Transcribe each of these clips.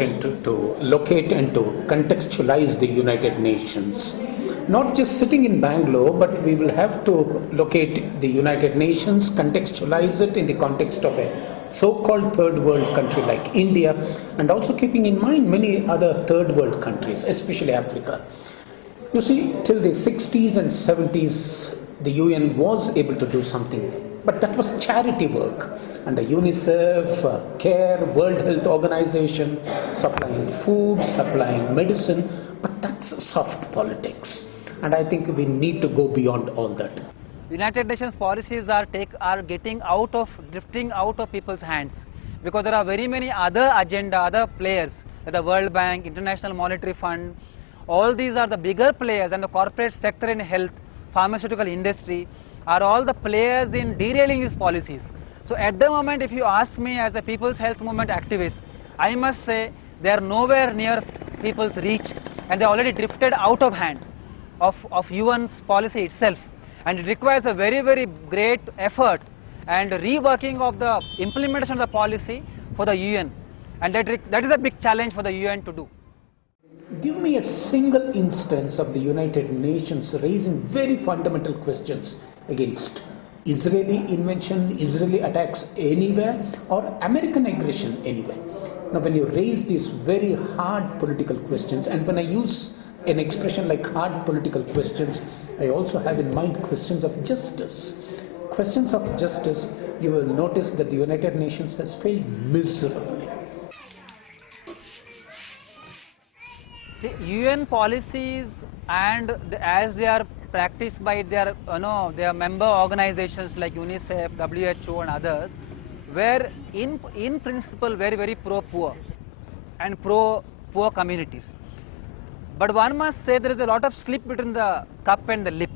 important to locate and to contextualize the United Nations. Not just sitting in Bangalore, but we will have to locate the United Nations, contextualize it in the context of a so-called third world country like India, and also keeping in mind many other third world countries, especially Africa. You see, till the 60s and 70s, the UN was able to do something, but that was charity work. Under UNICEF, CARE, World Health Organization, supplying food, supplying medicine, but that's soft politics. And I think we need to go beyond all that. United Nations policies are drifting out of people's hands, because there are very many other players, like the World Bank, International Monetary Fund. All these are the bigger players, and the corporate sector in health, pharmaceutical industry are all the players in derailing these policies. So at the moment, if you ask me as a People's Health Movement activist, I must say they are nowhere near people's reach, and they already drifted out of hand of UN's policy itself. And it requires a very, very great effort and reworking of the implementation of the policy for the UN. And that is a big challenge for the UN to do. Give me a single instance of the United Nations raising very fundamental questions against Israeli invention, Israeli attacks anywhere, or American aggression anywhere. Now, when you raise these very hard political questions, and when I use an expression like hard political questions, I also have in mind questions of justice. Questions of justice, you will notice that the United Nations has failed miserably. The UN policies, and as they are practiced by their member organizations like UNICEF, WHO and others, were in principle very, very pro-poor and pro-poor communities. But one must say there is a lot of slip between the cup and the lip.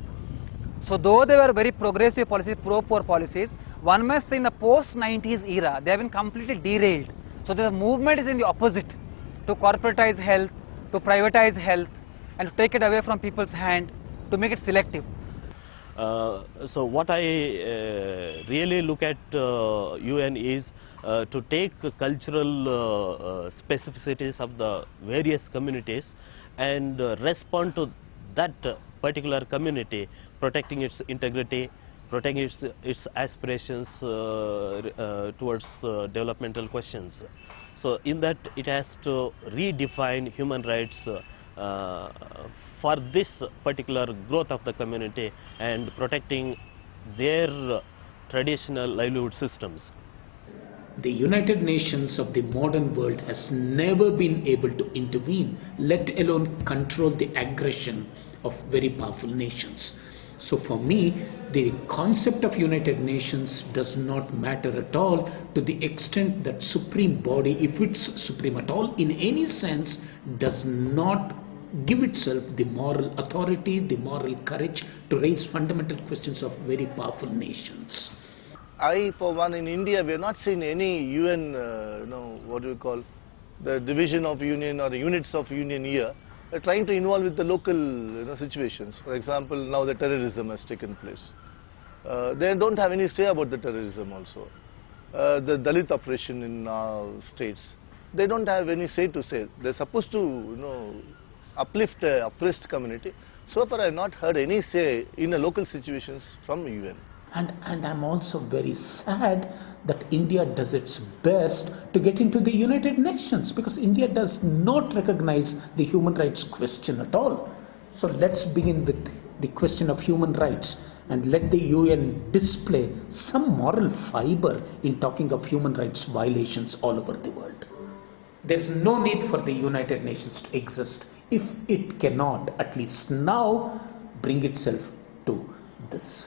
So though they were very progressive policies, pro-poor policies, one must say in the post-90s era, they have been completely derailed. So the movement is in the opposite, to corporatize health, to privatize health, and to take it away from people's hand, to make it selective. So what I really look at UN is to take cultural specificities of the various communities and respond to that particular community, protecting its integrity, protecting its aspirations towards developmental questions. So in that it has to redefine human rights for this particular growth of the community and protecting their traditional livelihood systems. The United Nations of the modern world has never been able to intervene, let alone control the aggression of very powerful nations. So for me, the concept of United Nations does not matter at all, to the extent that supreme body, if it's supreme at all in any sense, does not give itself the moral authority, the moral courage to raise fundamental questions of very powerful nations. For one, in India, we have not seen any UN, what do you call, the division of union or the units of union here. They're trying to involve with the local situations. For example, now the terrorism has taken place. They don't have any say about the terrorism also. The Dalit oppression in our states, they don't have any say to say. They're supposed to, uplift the oppressed community. So far, I have not heard any say in the local situations from the UN. And I'm also very sad that India does its best to get into the United Nations, because India does not recognize the human rights question at all. So let's begin with the question of human rights and let the UN display some moral fiber in talking of human rights violations all over the world. There's no need for the United Nations to exist if it cannot, at least now, bring itself to this.